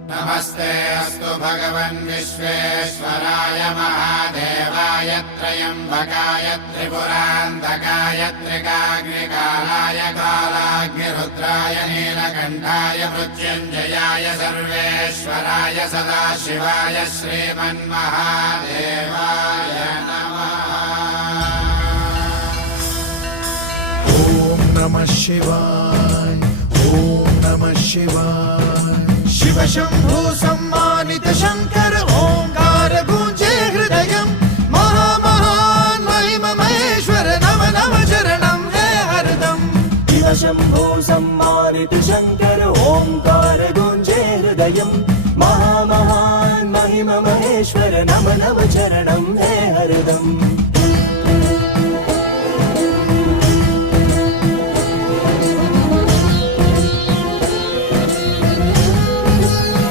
नमस्ते अस्तु भगवन् विश्वेश्वराय महादेवाय त्र्यम्बकाय त्रिपुरान्तकाय त्रिकाग्निकालाय कालाग्निरुद्राय नीलकण्ठाय मृत्युञ्जयाय सर्वेश्वराय सदाशिवाय श्रीमन्महादेवाय नमः। ॐ नमः शिवाय, ॐ नमः शिवाय। शिव शंभो सम्मानित शंकर ओंकार गूंजे हृदयं महामहान महिम महेश्वर नम नम चरणं है हरदम। शिव शंभो सम्मानित शंकर ओंकार गूंजे हृदयं महामहान महिम महेश्वर नम नम चरणं है हरदम।